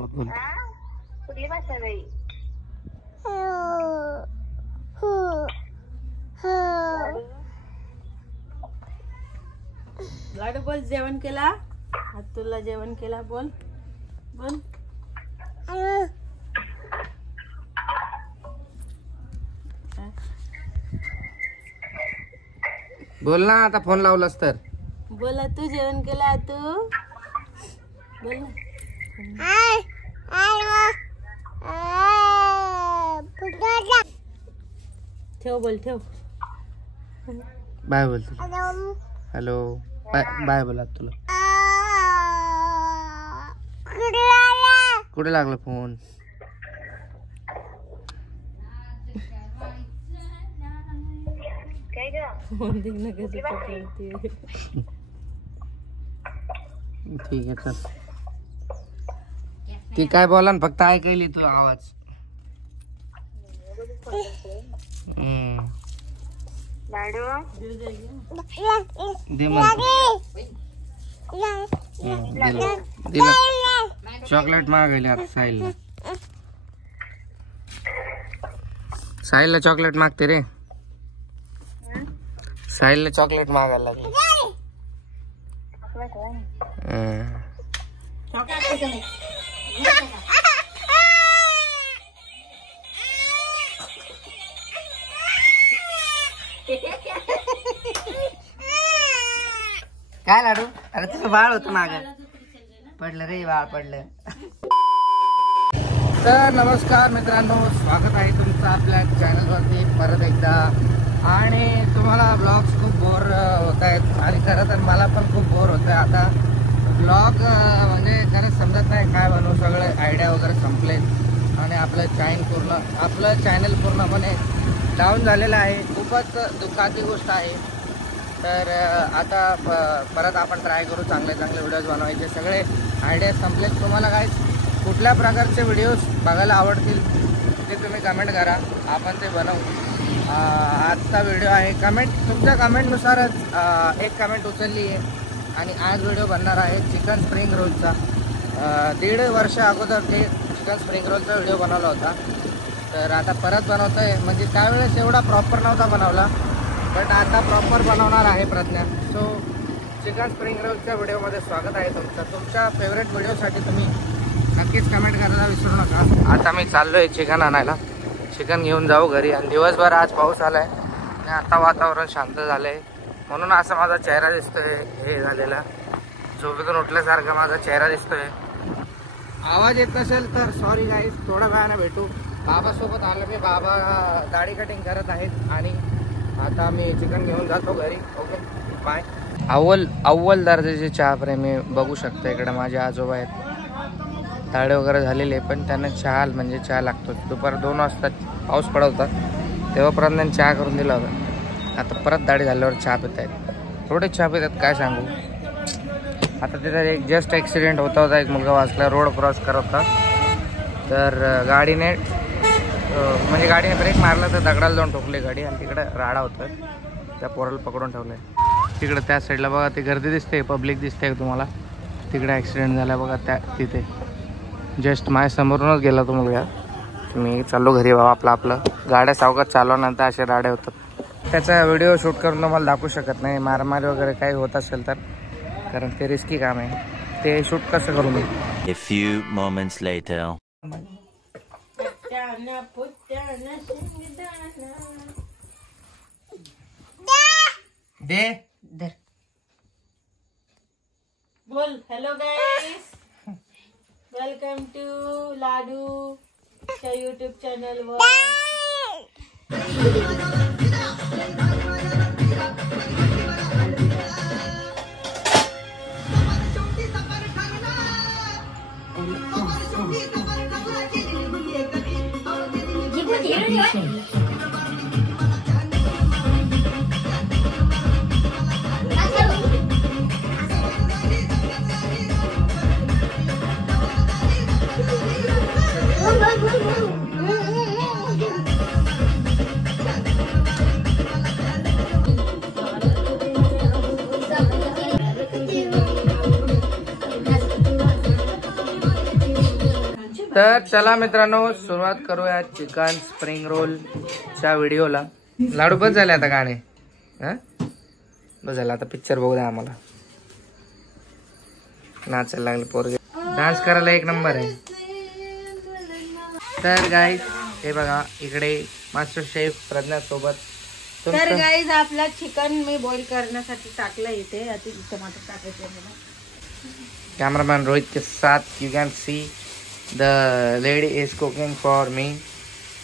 सोबत बोल. कुठली भाषा बाई? लाडू बोल. जेवण केला? तुला जेवण केला? बोल बोल. बोल ना, आता फोन लावलास तर बोला. तू जेवण केला? तू बोल ना. ठेव बोल. ठेव. बाय बोल. Hello bye. बाय बोला तुला. कुठे लागला फोन? काय ग? फोन दे ना. कसं पकडते. ठीक आहे चल. ती काय बोला ना, फक्त ऐकायली तू आवाज. लाडू दे मला. दिलं. चॉकलेट मागायला आता साहिलला. साहिलला चॉकलेट मागते रे. साहिलला चॉकलेट मागायला लागले. काय लाडू? अरे तुझं बाळ होतं माग. पडलं रे बाळ, पडलं. तर नमस्कार मित्रांनो, स्वागत आहे तुमचं आपल्या चॅनलवरती परत एकदा. आणि तुम्हाला ब्लॉग्स खूप बोर होत आहेत आणि खरं तर मला पण खूप बोर होत आहे. आता ब्लॉग म्हणजे खरंच समजत नाही काय बनवू. सगळे आयडिया वगैरे संपलेत आणि आपलं चॅनल पूर्णपणे डाऊन झालेलं आहे. खूपच दुःखाची गोष्ट आहे. तर आता परत आपण ट्राय करू चांगले व्हिडिओज बनवायचे. सगळे आयडिया संपलेत. तुम्हाला काय कुठल्या प्रकारचे व्हिडिओज बघायला आवडतील ते तुम्ही कमेंट करा, आपण ते बनवू. आजचा व्हिडिओ आहे तुमच्या कमेंटनुसारच एक कमेंट उचलली आहे आणि आज व्हिडिओ बनणार आहे चिकन स्प्रिंग रोलचा. 1.5 वर्ष अगोदर ते चिकन स्प्रिंग रोलचा व्हिडिओ बनवला होता. तर आता परत बनवतो आहे. म्हणजे त्यावेळेस एवढा प्रॉपर नव्हता बनवला, बट आता प्रॉपर बनवणार आहे प्रज्ञा. सो चिकन स्प्रिंग रोलच्या व्हिडिओमध्ये स्वागत आहे तुमचं. तुमच्या फेवरेट व्हिडिओसाठी तुम्ही नक्कीच कमेंट करायला विसरू नका. आता मी चाललो आहे चिकन आणायला. चिकन घेऊन जाऊ घरी. आणि दिवसभर आज पाऊस आला आहे आणि आता वातावरण शांत झालं आहे, म्हणून असा माझा चेहरा दिसतोय हे झालेला. झोपेतून उठल्यासारखा माझा चेहरा दिसतोय. आवाज येत नसेल तर सॉरी गाईज. थोड्या वेळानं भेटू. बाबासोबत आलो मी. बाबा दाढी कटिंग करत आहेत आणि आता मी चिकन घेऊन जातो घरी. Okay bye. अव्वल दर्जाचे चहा प्रेमी बघू शकता. इकडे माझे आजोबा आहेत. दाढी वगैरे झालेले पण त्यांना चहा लागतो. दुपार 2 वाजता पाऊस पडत होता तेव्हापर्यंत त्यांनी चहा करून दिला होता. आता परत दाढी झाल्यावर चहा पित आहेत. थोडे चहा पितात काय सांगू. आता तिथं एक जस्ट ॲक्सिडेंट होता. एक मुलगा वाचला रोड क्रॉस करत होता. तर गाडीने ब्रेक मारला तर दगडाला जाऊन ठोकली गाडी आणि तिकडे राडा होता. त्या पोराला पकडून ठेवलं आहे. तिकडे त्या साईडला बघा ती गर्दी दिसते, पब्लिक दिसते तुम्हाला. तिकडे ॲक्सिडेंट झाला बघा तिथे. जस्ट माझ्यासमोरूनच गेला तो मुलगा. मी चाललो घरी बाबा. आपलं गाड्या सावकाश चालवल्यानंतर असे राडे होतात. त्याचा व्हिडिओ शूट करून तुम्हाला दाखवू शकत नाही. मारामारी वगैरे काही होत असेल तर, कारण ते रिस्की काम आहे. ते शूट कसं करू मी. A few moments later. दे बोल. हॅलो गाईस, वेलकम टू लाडू च्या यूट्यूब चॅनलवर. तर चला मित्रांनो, सुरुवात करूया चिकन स्प्रिंग रोलच्या व्हिडिओला. लाडू बस झाले आता गाणे, हा बस झालं आता. पिक्चर बघू द्या आम्हाला. नाचायला लागले पोरगे, डान्स करायला एक नंबर आहे. तर गाईज हे बघा, इकडे मास्टर शेफ प्रज्ञा सोबत. तर गाईज आपला चिकन मी बॉईल करण्यासाठी टाकलं इथे. अति टमाटर टाकायचे मला. कैमरामैन रोहित के साथ you can see the lady is cooking for me.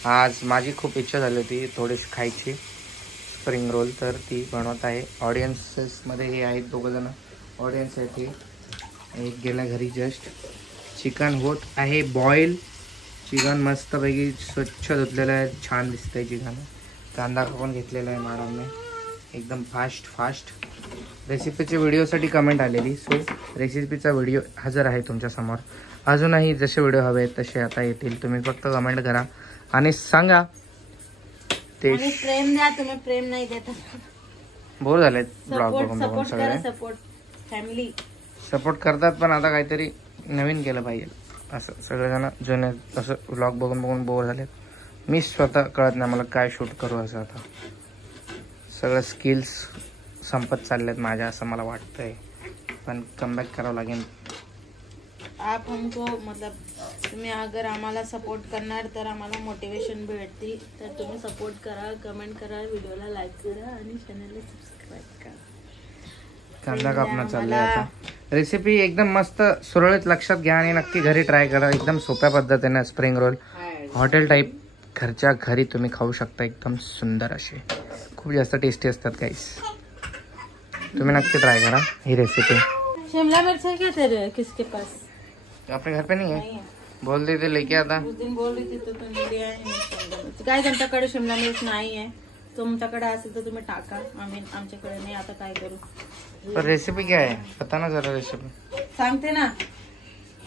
आज माझी खूप इच्छा झाली होती थोडीशी खायची स्प्रिंग रोल, तर ती बनवत आहे. ऑडियन्सेसमध्ये हे आहेत दोघं जण ऑडियन्स आहेत. हे एक गेल्या घरी. जस्ट चिकन होत आहे बॉईल. चिकन मस्तपैकी स्वच्छ धुतलेलं आहे, छान दिसतंय चिकन. कांदा कापून घेतलेला आहे मॅडमने एकदम फास्ट. रेसिपीच्या व्हिडिओसाठी कमेंट आलेली, सो रेसिपीचा व्हिडिओ हजर आहे तुमच्यासमोर. अजूनही जसे व्हिडिओ हवे तसे आता येतील. तुम्ही फक्त कमेंट करा आणि सांगा. ते प्रेम द्या, तुम्ही प्रेम नाही देता. बोर झालेत ब्लॉग बघून सगळे. सपोर्ट फॅमिली सपोर्ट करतात, पण आता काहीतरी नवीन केलं पाहिजे. असं सगळेजण जुने असं ब्लॉग बघून बोर झालेत. मी स्वतः कळत नाही मला काय शूट करू. असं आता सगळं स्किल्स संपत चाललेत माझ्या असं मला वाटतंय, पण कमबॅक करावं लागेल. आप हमको मतलब तुम्ही अगर आम्हाला सपोर्ट करणार तर आम्हाला मोटिवेशन भेटते. तर तुम्ही सपोर्ट करा, कमेंट करा, व्हिडिओला लाईक करा आणि चॅनलला सबस्क्राईब करा. कांदा कापणं चाललंय आता. रेसिपी एकदम मस्त सुरळीत लक्षात घ्या आणि नक्की घरी ट्राय करा. एकदम सोप्या पद्धतीने स्प्रिंग रोल हॉटेल टाईप घरच्या घरी तुम्ही खाऊ शकता. एकदम सुंदर असे, खूप जास्त टेस्टी असतात गाईस. तुम्ही नक्की ट्राय करा ही रेसिपी. शिमला मिर्च है क्या तेरे किसके पास? अपने घर पे नहीं है? बोल रही थी लेके आता. उस दिन बोल रही थी तो तुम्ही लिया आहे. काय तुमच्याकडे शिमला मिर्च नाही आहे. तुमच्याकडे असेल तर तुम्ही टाका. आमच्याकडे नाही. आता काय करू. तर रेसिपी क्या है पता ना जरा. रेसिपी सांगते ना.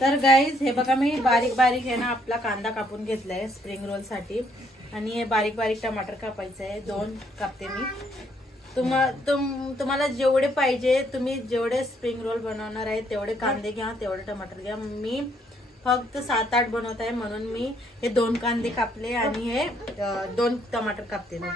तर गाईज हे बघा, मी बारीक आहे ना आपला कांदा कापून घेतलाय स्प्रिंग रोल साठी. आणि हे बारीक टमाटर कापायचं आहे. 2 कापते मी. तुम्हाला जेवढे पाहिजे, तुम्ही जेवढे स्प्रिंग रोल बनवणार आहे तेवढे कांदे घ्या, तेवढे टमाटर घ्या. मी फक्त 7-8 बनवत आहे म्हणून मी हे 2 कांदे कापले आणि हे 2 टमाटर कापते मी.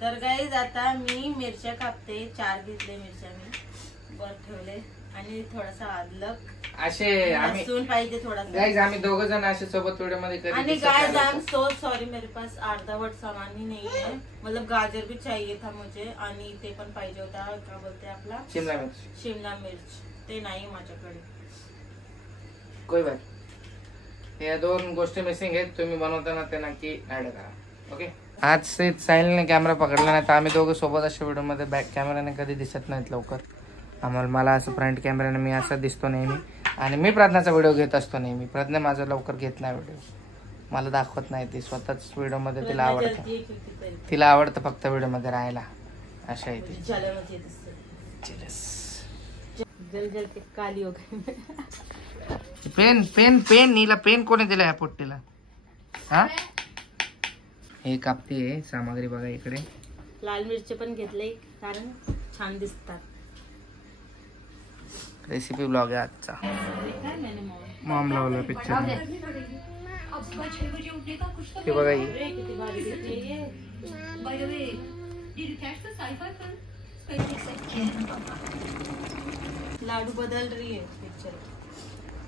तर गाईज आता मी मिरच्या कापते. 4 घेतले मिरच्या मी वर ठेवले आणि थोडासा अद्रक असे लसूण पाहिजे थोडासा. गाइस आम्ही दोघं जण असे सोबत व्हिडिओ मध्ये कधी. आणि guys I am so sorry, मेरे पास अर्धवट सामान ही नहीं है. मतलब गाजर भी चाहिए था मुझे आणि ते पण पाहिजे होता. काय बोलते आपला शिमला मिर्च ते नाही माझ्याकडे. कोई बात. या 2 गोष्टी मिसिंग आहेत. तुम्ही बनवताना ते नक्की ऍड करा. ओके. आज से साहिलने कॅमेरा पकडला नाही तर आम्ही दोघं सोबत अशा व्हिडिओ मध्ये बॅक कॅमेराने कधी दिसत नाहीत लवकर. मला असं फ्रंट कॅमेराने मी असा दिसतो नेहमी. आणि मी प्रज्ञाचा व्हिडिओ घेत असतो नेहमी. प्रज्ञा माझा लवकर घेत नाही व्हिडिओ, मला दाखवत नाही. ती स्वतःच व्हिडिओ मध्ये तिला आवडतं फक्त व्हिडिओ मध्ये राहायला. अशा आहे ती. काली हो पेन नीला पेन कोणी दिला ह्या पोट्टीला? हा हे कापते सामग्री बघा. इकडे लाल मिरची पण घेतले कारण छान दिसतात. रेसिपी ब्लॉग आहे आजचा. मॉम लावला पिक्चर. हे बघा लाडू बदल रही है पिक्चर.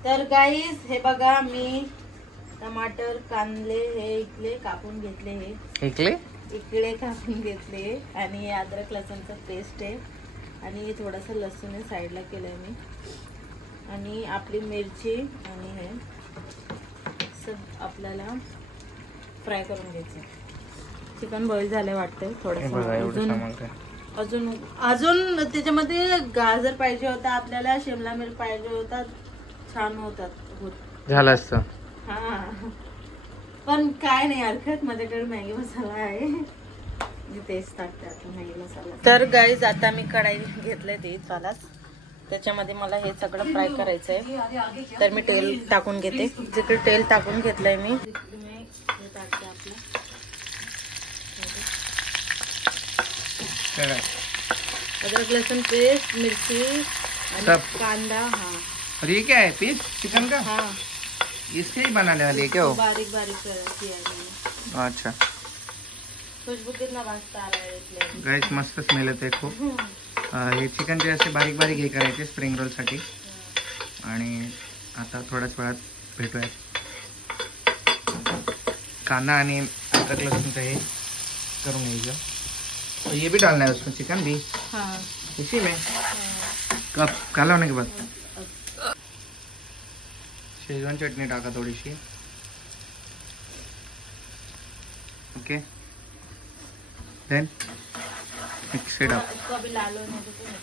तर गाईज हे बघा, मी टमाटर कांदे हे इकडे कापून घेतले. हे इकडे कापून घेतले आणि हे अद्रक लसूणचा पेस्ट आहे आणि थोडासा लसूण साईडला केलंय मी. आणि आपली मिरची आणि हे सब आपल्याला फ्राय करून घ्यायचं. चिकन बॉईल झालंय वाटतंय थोडंसं. अजून त्याच्यामध्ये गाजर पाहिजे होता आपल्याला, शिमला मिर्च पाहिजे होता. छान होतात झालं असतं. हा पण काय नाही हरकत. माझ्याकडे मॅगी मसाला आहे, मी तेच टाकते आता मॅगी मसाला. तर गाईज आता मी कढाई घेतले ते चालाच. त्याच्यामध्ये मला हे सगळं फ्राय करायचंय. तर मी तेल टाकून घेते. जिकडे तेल टाकून घेतलंय मी हे टाकते आपलं अदरक लसूण पेस्ट, मिरची आणि कांदा. हा और ये क्या है? पीस चिकन का? हाँ इसके ही बनाने वाली है क्या वो? बारीक बारीक किया है। अच्छा खुशबू कितना मस्त आ रहा है इथले. गाईस मस्त स्मेल येते खूप. हे चिकनचे असे बारीक बारीक हे करायचे स्प्रिंग रोल साठी. आणि आता थोड्याच वेळात भेटूयात. कांदा आणि अदरक लहसुन हे करून घ्यायचं. तो ये भी डालना है उसमें, चिकन भी हाँ. इसी में. कब काला होने के बाद शेजवान चटनी टाका थोडीशी. Okay then mix it up. इसको अभी लाल होने देते हैं.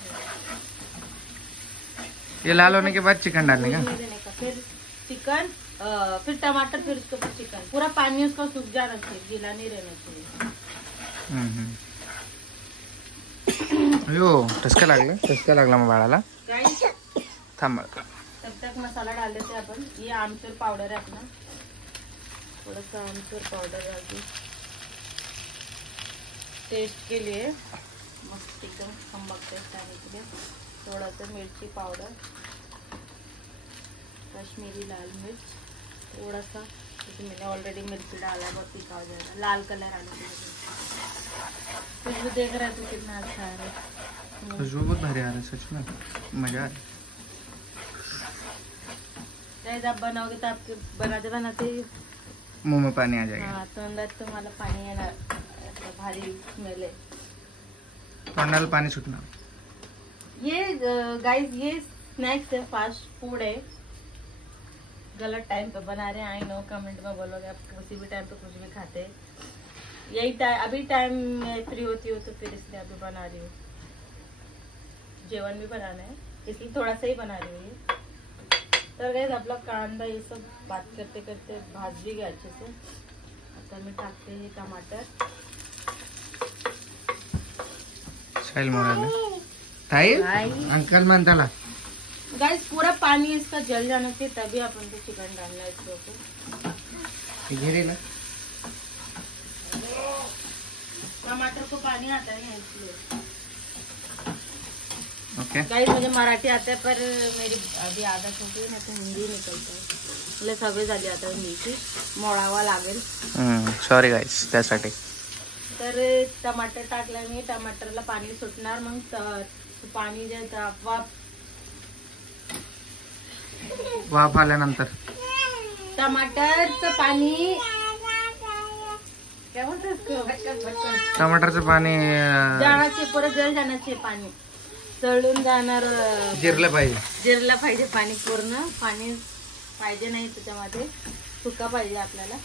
ये लाल होने के बाद चिकन डालने का. देने का, फिर चिकन, फिर टमाटर, फिर उसके ऊपर चिकन. पूरा पानी उसका सूख जाना चाहिए, गीला नहीं रहना चाहिए. अयो ठसका लागला मग बाळाला. गाइस थांब. तब तक मसाला डाल देते हैं अपन. ये आमचूर पाउडर है अपना. थोड़ा सा आमचूर पाउडर डाल दी टेस्ट के लिए. मस्त चिकन खम्बक टेस्ट आने के लिए. थोड़ा सा मिर्ची पाउडर, कश्मीरी लाल मिर्च थोड़ा सा, क्योंकि मैंने ऑलरेडी मिर्ची डाला है, बहुत तीखा हो जाएगा. लाल कलर आने के लिए. खुशबू देख रहा है तो कितना अच्छा आ रहा है. खुशबू बहुत भारी आ रहा है सच में. मजा आ रहा है. गाइस आप बनाओगे तो आपके बनाते बनाते मुंह में पानी आ जाएगा. हाँ, तोंडात तुम्हाला पाणी येणार. असं भारी स्मेल आहे. तोंडाला पाणी सुटणार. ये गाइस ये स्नैक्स है, फास्ट फूड है. गलत टाइम पे बना रहे हैं, आई नो. कमेंट में बोलोगे आप किसी भी टाइम पे कुछ भी खाते हैं. यही टाइम, अभी टाइम में फ्री होती हो तो फिर इसलिए अभी बना रही हूँ. जेवण भी बनाना है इसलिए थोड़ा सा ही बना रही हूँ ये. तर गाइस आपला कांदा ये सब बात करते करते भाज भी गया अच्छे से. आता मी टाकते हे टमाटर. स्टाइल मोराले ताई अंकल म्हणताला. गाइस पूरा पानी इसका जल जाना चाहिए, तभी अपन को चिकन डालना है इसके ऊपर. घेरेला टमाटर को पानी आता है इसलिए. ओके. गाइस मुझे मराठी आता है, पर मेरी अभी आदत हो गई ना, तो हिंदी निकलता है. मला सवय झाली आता हिंदीची. मोडावा लागेल. सॉरी गाईस त्यासाठी. तर टमाटर टाकलं मी. टमाटरला पाणी सुटणार. मग पाणी जे वाफ आल्यानंतर टमाटरचं पाणी काय म्हणतात, टमाटरचं पाणी जाण्याचे, परत जळ जाण्याचे पाणी. जळून जाणार, जिरलं पाहिजे. जिरलं पाहिजे पाणी. पूर्ण पाणी पाहिजे नाही त्याच्यामध्ये. सुका पाहिजे आपल्याला.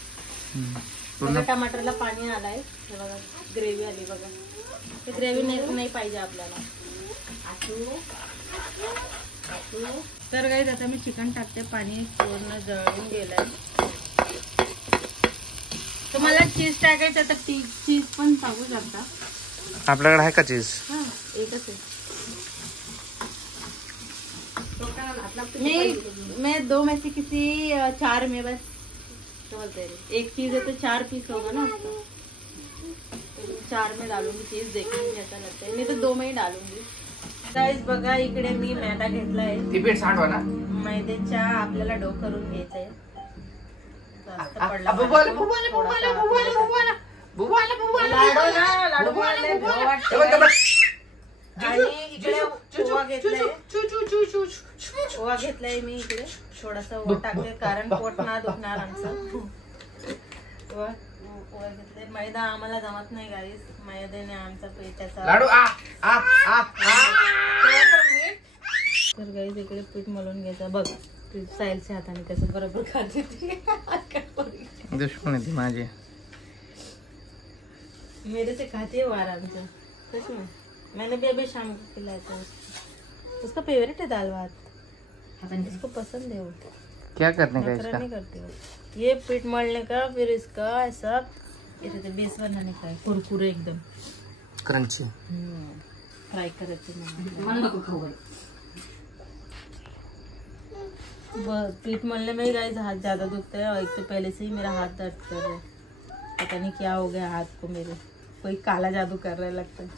बघा टमाटरला पाणी आलाय. हे बघा ग्रेव्ही आली बघा. ते ग्रेव्ही नाही पाहिजे आपल्याला. तर गाइस आता मी चिकन टाकते. पाणी पूर्ण जळून गेलंय. तुम्हाला चीज टाकायचं तर चीज पण टाकू शकता. आपल्याकडे आहे का चीज? हा एकच आहे. मैं दो में से किसी 4 में बस बोलते हैं. एक चीज है तो 4 पीस होगा ना उसका. तो 4 में डालूंगी चीज. देखने में ऐसा लगता है. मैं तो 2 में ही डालूंगी. गाइस बघा इकडे मी मैदा घेतलाय. ती पीठ सांडवा ना. मैद्याच्या आपल्याला डो करून घ्यायचंय. जास्त पडला लाडू ना, लाडू बनवले, भाव वाटते. आणि इकडे ओवा घेतलाय. ओवा घेतलाय मी इकडे. थोडासा ओवा टाकते कारण पोट ना दुखणार आमचं. ओवा घेतलाय. मैदा आम्हाला जमत नाही गाईस. मैद्याने आमचा पेटाचा लाडू तर गाईस इकडे पीठ मळून घ्यायचं. बघ साहिलच्या हाताने कसं बरोबर खाते ती. दुश्मन आहे ती माझी. मेरे से खाते हो आराम से. सच में मैंने भी अभी शाम को खिलाया था. उसका फेवरेट है दाल भात. इसको पसंद है. वो क्या करने का नखरा इसका? नहीं करते हो. ये पीठ मळने का, फिर इसका ऐसा इसे बेस बनाने का है. कुरकुरे एकदम क्रंची. फ्राय करायचे. पीठ मलने में गाइस हाथ ज्यादा दुखता है. और एक तो पहले से ही मेरा हाथ दर्द कर रहा है. पता नहीं क्या हो गया हाथ को मेरे. कोई काला जादू कर रहा है लगता है.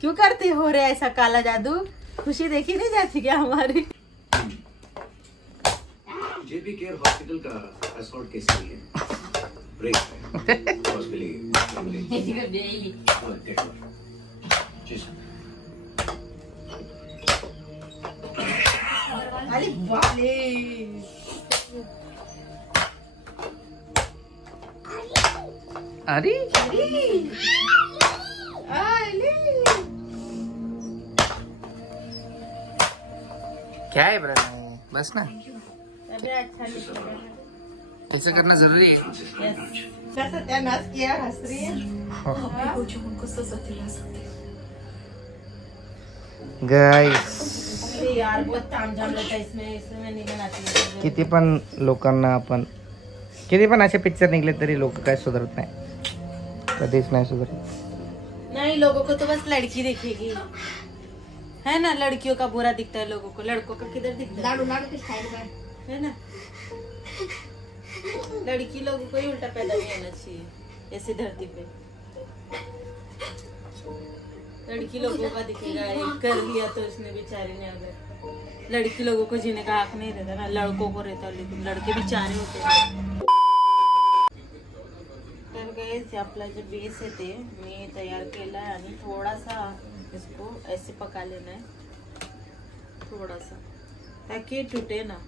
क्यों करते हो रहे ऐसा काला जादू? खुशी देखी नहीं जाती क्या हमारी? एचपी केयर हॉस्पिटल का एस्कॉर्ट केस के लिए ब्रेक है अरे बापरे अरे क्या है ब्रदर, बस ना अभी अच्छा नहीं ऐसा करना जरूरी है. कैसा त्या नाच किया हंस रही है गाइस अरे यार बहुत तामझाम रहता है इसमें मैं नहीं नाचती. किती पण लोकांना आपण किती पण असे पिक्चर निघले तरी लोक काय सुधरत नाही, कधीच नाही सुधरत. नहीं, लोगों को तो बस लड़की दिखेगी, है ना. लड़कियों का बुरा दिखता है लोगों को, लड़कों का किधर दिखता है. लाडू लाडू के साइड में है ना. लड़की लोगों को ही उल्टा पैदा नहीं होना चाहिए ऐसी धरती पे. लड़की लोगों का दिखेगा, एक कर लिया तो उसने बेचारे ने. अगर लड़की लोगों को जीने का हक नहीं रहता ना, लड़कों को रहता, लेकिन लड़के बेचारे होते हैं. तर गाइस आपला जो बेस आहे ते मी तयार केला आहे आणि थोडासा इसको ऐसे पका लेना है, थोड़ा सा, ताकि टूटे ना.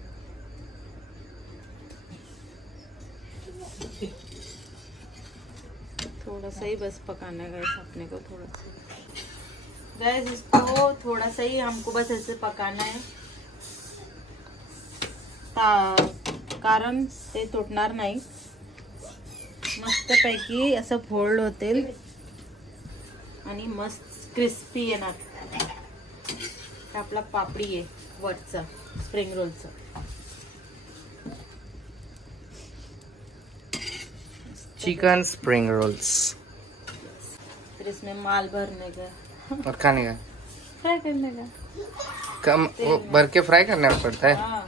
थोड़ा सा ही बस पकाना है गाइस अपने को. थोड़ा सा गाइस इसको थोड़ा सा ही हमको बस ऐसे पकाना है, कारण ते तुटणार नाही. मस्त पैकी असं फोल्ड होतील आणि मस्त क्रिस्पी येणार. आपला पापडी आहे वरचा स्प्रिंग रोलचा. चिकन स्प्रिंग रोल्स फिर इसमें माल भरने का और खाने का फ्राई करने का. कम वो भर के फ्राई करना पड़ता है. हाँ,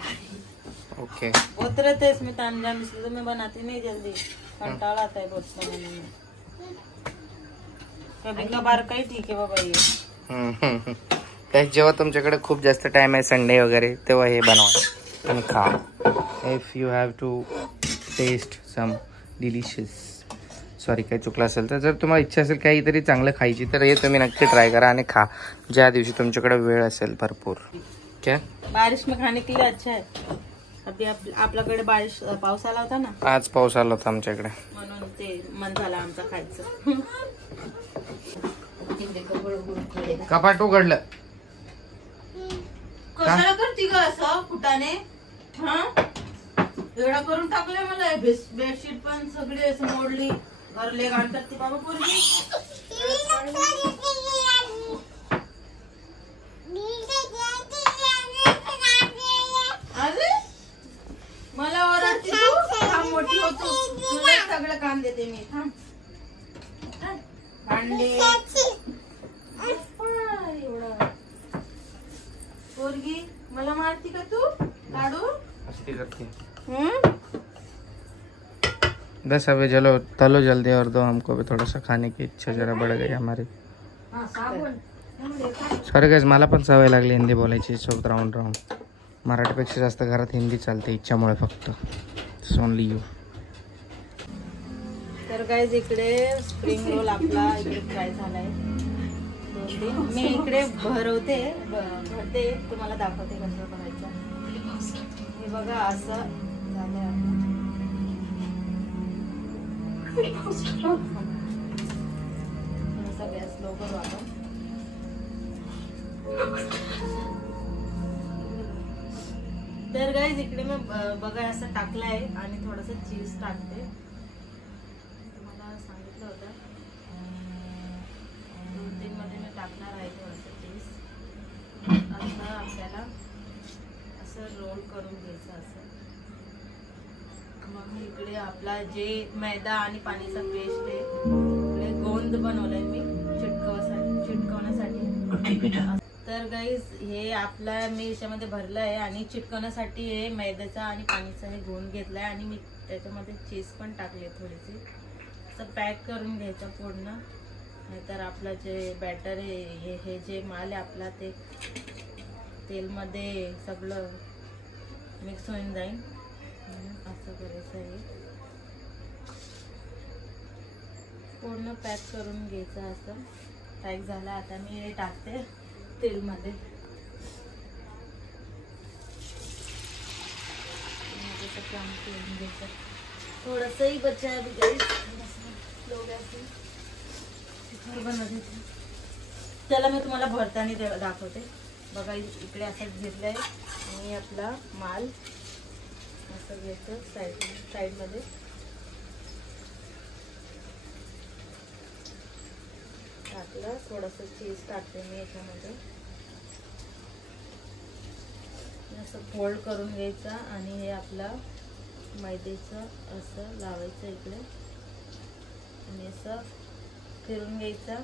ओके. बहुत रहते हैं इसमें तामझाम, इसलिए तो मैं बनाती नहीं जल्दी, कंटाला आता है बहुत बनाने में. कभी कभार काही ठीक आहे बाबा ये. तर जेव्हा तुमच्याकडे खूप जास्त टाइम आहे संडे वगैरे, तेव्हा हे बनवा आणि खा. If you have to taste some delicious, sorry काही चुकलं असेल तर, जर तुम्हाला इच्छा असेल काहीतरी चांगलं खायची तर हे तुम्ही नक्की ट्राय करा आणि खा ज्या दिवशी तुमच्याकडे वेळ असेल भरपूर. क्या बारिश में खाने के लिए अच्छा है. अभी आपल्याकडे बारिश पाऊस आला होता ना, आज पाऊस आला होता आमच्याकडे, म्हणून ते मन झालं आमचं खायचं. कपाट उघडलं. कशाला करती ग असं फुटाने. हा एवढा करून टाकले मला. बेडशीट पण सगळी असं मोडली. घरले घाण करते बाबा पोरगी. अरे मला ओरडते तू. हा मोठी होतो तुला सगळं काम देते मी. थांब भांडे एवढं. पोरगी मला मारती का तू काढू. मस्ती करती. बस अभी चलो तलो जल्दी और दो, हमको भी थोड़ा सा खाने की इच्छा जरा बढ़ गई हमारी. सॉरी गाइस, मला पण सवय लागली हिंदी बोलायची सोबत राहून राहून. मराठीपेक्षा जास्त घरात हिंदी चालते इच्छामुळे फक्त. Only you. तर गाइस इकडे स्प्रिंग रोल आपला इकडे फ्राय झालाय. मी इकडे भरते तुम्हाला दाखवते कसं करायचं. हे बघा असं झालं. सगळ्यात स्लो करू आपण. तर गाइस इकडे मी बघा असं टाकलं आहे आणि थोडंसं चीज टाकते. तुम्हाला सांगितलं होतं 2-3 मध्ये मी टाकणार आहे थोडंसं चीज. आता आपल्याला असं रोल करून घ्यायचं असं. मग इकडे आपला जे मैदा आणि पाणीचा पेस्ट आहे इकडे गोंद बनवलाय मी चिटकवण्यासाठी. तर गाईज हे आपला मी याच्यामध्ये भरलं आहे आणि चिटकवण्यासाठी हे मैद्याचा आणि पाणीचा हे गोंद घेतलाय आणि मी त्याच्यामध्ये चीज पण टाकले थोडीशी. असं पॅक करून घ्यायचं पूर्ण, नाहीतर आपलं जे बॅटर आहे हे जे माल आहे आपला ते तेलमध्ये सगळं मिक्स होऊन जाईल. असं करायचं आहे, पूर्ण पॅक करून घ्यायचं. असं पॅक झालं. आता मी हे टाकते तेलमध्ये. काम करून घ्यायचं. थोडासा ही बचा है अभी गाइस, लोग ऐसे घर बनवत होते. त्याला मी तुम्हाला भरताना दाखवते. बघा इकडे असं घेतलंय आणि आपला माल असं घ्यायचं साईडमध्ये. टाकलं. थोडंसं चीज टाकते मी याच्यामध्ये. असं फोल्ड करून घ्यायचा आणि हे आपलं मैद्याचं असं लावायचं इकडे आणि असं फिरून घ्यायचं.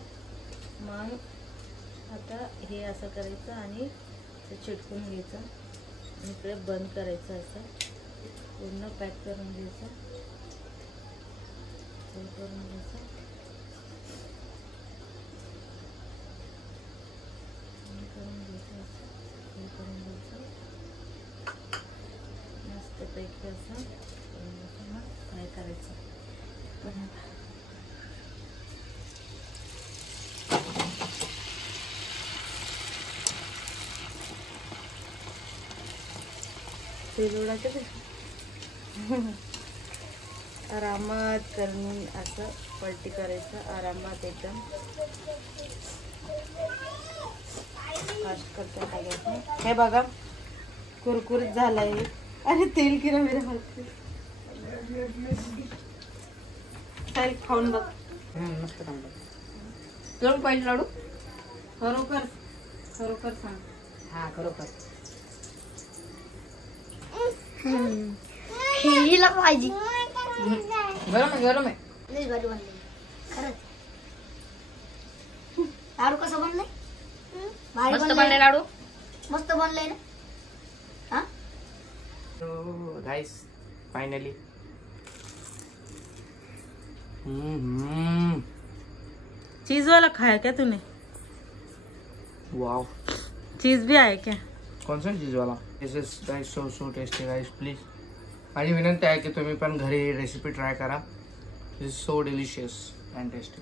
मग आता हे असं करायचं आणि ते चिटकून घ्यायचं आणि इकडे बंद करायचं. असं पूर्ण पॅक करून घ्यायचं. करून घ्यायचं. करून घ्यायचं. असं करून घ्यायचं. मस्तपैकी असं फ्राय करायचं. तेल उडायचं ते आरामात करून असं पलटी करायचं. आरामात एकदम फास्ट करतो सगळ्यात. हे बघा कुरकुरीत झालंय. अरे तेल किरा मेरे हात. काय खाऊन बघ. मस्त थांबलं. तुला पाहिजे लाडू? खरोखर खरोखर सांग. हा खरोखर. हिला पाहिजे. गरम आहे गरम आहे. लई भारी बनले खरंच. लाडू कसं बनले? भारी मस्त बनले. बनले लाडू. मस्त बनले ना. हा गाइस फाइनली चीज वाला खाया क्या तूने? वाव. चीज भी आया क्या? कौन सा चीज वाला? This is guys so tasty guys. Please माझी विनंती आहे की तुम्ही पण घरी ही रेसिपी ट्राय करा. This is so delicious and tasty.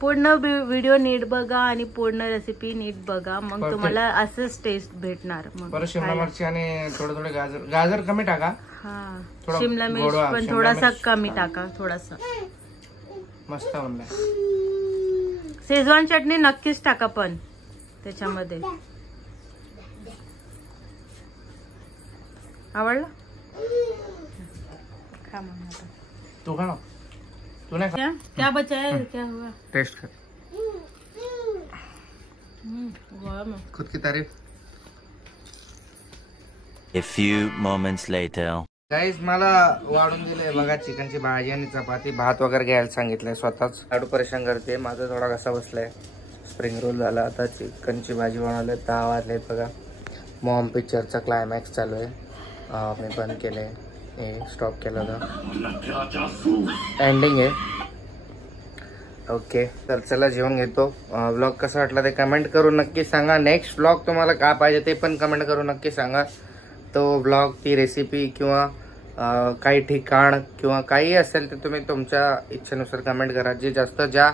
पूर्ण व्हिडिओ नीट बघा आणि पूर्ण रेसिपी नीट बघा. मग Perfect. तुम्हाला असंच टेस्ट भेटणार. मग परत शिमला खायला. मिरची आणि थोडे गाजर कमी टाका. हा थोडा शिमला मिर्च गोडवा, पण शिमला थोडासा मिर्च. कमी टाका. थोडासा मस्त बनलाय. शेजवान चटणी नक्कीच टाका पण त्याच्यामध्ये. आवडला? खा मग आता. तू खा ना. तू नाही खा. क्या बचा है? क्या हुआ? टेस्ट कर. गरम है. खुद की तारीफ. A few moments later. Guys मला वाढून दिले बघा चिकनची भाजी आणि चपाती. भात वगैरे घ्यायला सांगितलंय स्वतःच. लाडू परेशान करते. माझा थोडा घसा बसलाय. स्प्रिंग रोल झाला. आता चिकनची भाजी बनवली. 10 वाजले बघा. मॉम पिक्चरचा क्लायमॅक्स चालू आहे. मी बंद केले. स्टॉप केलं होतं. एंडिंग आहे. ओके तर चला जेवण घेतो. व्लॉग कसा वाटला ते कमेंट करून नक्की सांगा. नेक्स्ट व्लॉग तुम्हाला काय पाहिजे ते पण कमेंट करून नक्की सांगा. तो व्लॉग, ती रेसिपी किंवा काही ठिकाण किंवा काही असेल तर तुम्ही तुमच्या इच्छेनुसार कमेंट करा. जे जास्त ज्या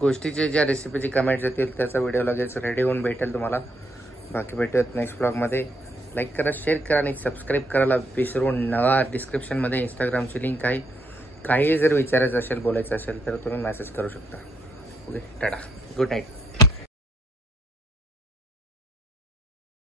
गोष्टीचे ज्या रेसिपीची कमेंट्स येतील त्याचा व्हिडिओ लगेच रेडी होऊन भेटेल तुम्हाला. बाकी भेटूयात नेक्स्ट व्लॉगमध्ये. लाईक करा, शेअर करा आणि सबस्क्राईब करायला विसरू नका. डिस्क्रिप्शनमध्ये इंस्टाग्रामची लिंक आहे. काही जर विचारायचं असेल, बोलायचं असेल तर तुम्ही मेसेज करू शकता. Okay tata. Good night.